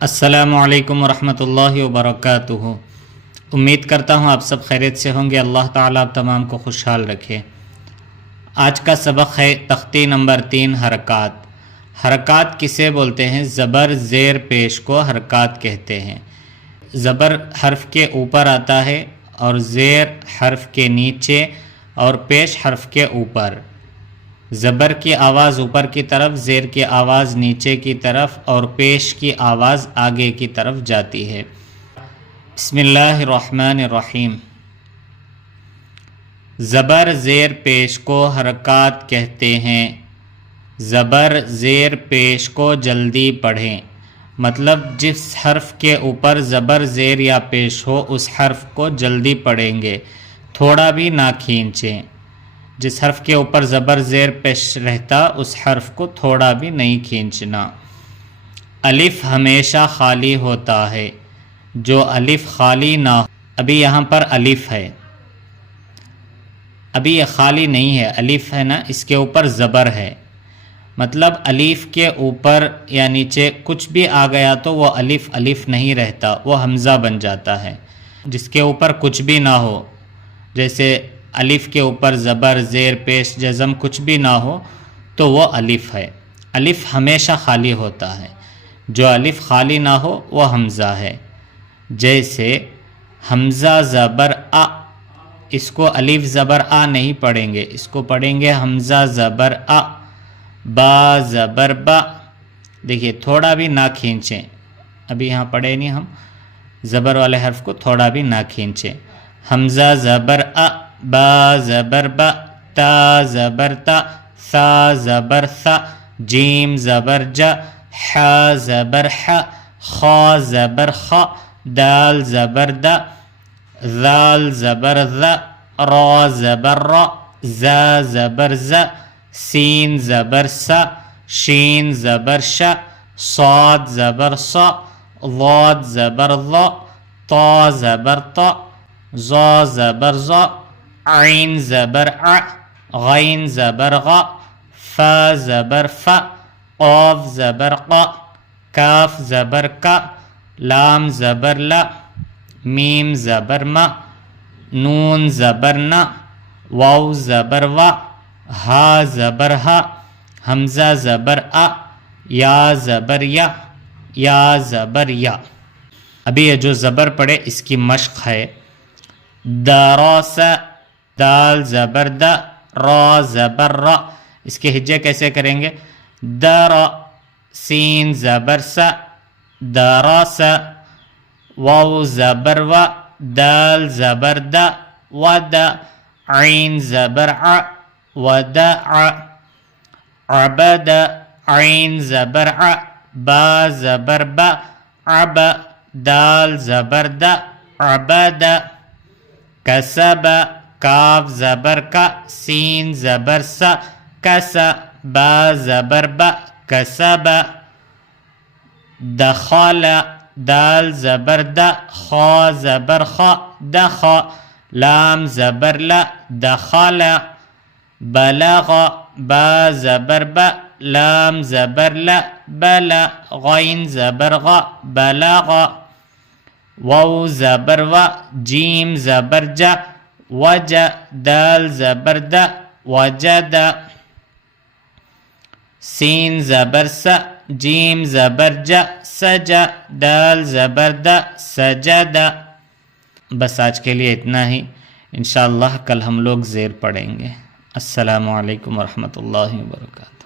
السلام علیکم ورحمۃ اللہ وبرکاتہ۔ امید کرتا ہوں آپ سب خیریت سے ہوں گے۔ اللہ تعالیٰ آپ تمام کو خوشحال رکھے۔ آج کا سبق ہے تختی نمبر 3 حرکات۔ حرکات کسے بولتے ہیں؟ زبر زیر پیش کو حرکات کہتے ہیں۔ زبر حرف کے اوپر آتا ہے اور زیر حرف کے نیچے اور پیش حرف کے اوپر۔ زبر کی آواز اوپر کی طرف، زیر کی آواز نیچے کی طرف اور پیش کی آواز آگے کی طرف جاتی ہے۔ بسم اللہ الرحمن الرحیم۔ زبر زیر پیش کو حرکات کہتے ہیں۔ زبر زیر پیش کو جلدی پڑھیں، مطلب جس حرف کے اوپر زبر زیر یا پیش ہو اس حرف کو جلدی پڑھیں گے، تھوڑا بھی نہ کھینچیں۔ جس حرف کے اوپر زبر زیر پیش رہتا اس حرف کو تھوڑا بھی نہیں کھینچنا۔ الف ہمیشہ خالی ہوتا ہے، جو الف خالی نہ ہو۔ ابھی یہاں پر الف ہے، ابھی یہ خالی نہیں ہے، الف ہے نا، اس کے اوپر زبر ہے، مطلب الف کے اوپر یا نیچے کچھ بھی آ گیا تو وہ الف الف نہیں رہتا، وہ حمزہ بن جاتا ہے۔ جس کے اوپر کچھ بھی نہ ہو، جیسے الف کے اوپر زبر زیر پیش جزم کچھ بھی نہ ہو تو وہ الف ہے۔ الف ہمیشہ خالی ہوتا ہے، جو الف خالی نہ ہو وہ حمزہ ہے۔ جیسے حمزہ زبر آ، اس کو الف زبر آ نہیں پڑھیں گے، اس کو پڑھیں گے حمزہ زبر آ۔ با زبر با، دیکھیے تھوڑا بھی نہ کھینچیں، ابھی یہاں پڑھے نہیں ہم، زبر والے حرف کو تھوڑا بھی نہ کھینچیں۔ حمزہ زبر آ، با زبر با، تا زبر تا، ثا زبر ثا، جیم زبر جا، حا زبر حا، خا زبر خا، دال زبر دا، ذال زبر ذا، را زبر را، زا زبر زا، سین زبر سا، شین زبر شا، صاد زبر صا، ضاد زبر ضا، طا زبر طا، ظا زبر ظا، عین زبر ع، غین زبر غا، فا زبر فا، قاف زبر قا، کاف زبر کا، لام زبر لا، میم زبر ما، نون زبر نا، واو زبر وا، ہا زبر ہا، حمزہ زبر آ، یا زبر یا زبر یا۔ ابھی یہ جو زبر پڑے اس کی مشق ہے۔ دراس، دال زبر دا، را زبر را، اس کے ہجے کیسے کریں گے؟ درا، سین زبر سا، دراس، واو زبر و، دال زبر دا، ودا، عین زبر ع، ودع، عبد، عین زبر ع، با زبر با، عب، دال زبر دا، عبد، کسب، کاف زبر کا، سین زبر سا، کس، با زبر با، کسب، دخل، دال زبر دا، خا زبر خا، دخا، لام زبر لا، دخل، بلغ، با زبر با، لام زبر لا، بلا، غین زبر غا، بلغ، واو زبر و، جیم زبر جا، وج، دال زبر دا، وجد، سین زبر س، جیم زبر جا، سج، دال زبر دا، سجد۔ بس آج کے لیے اتنا ہی، انشاءاللہ کل ہم لوگ زیر پڑھیں گے۔ السلام علیکم ورحمۃ اللہ وبرکاتہ۔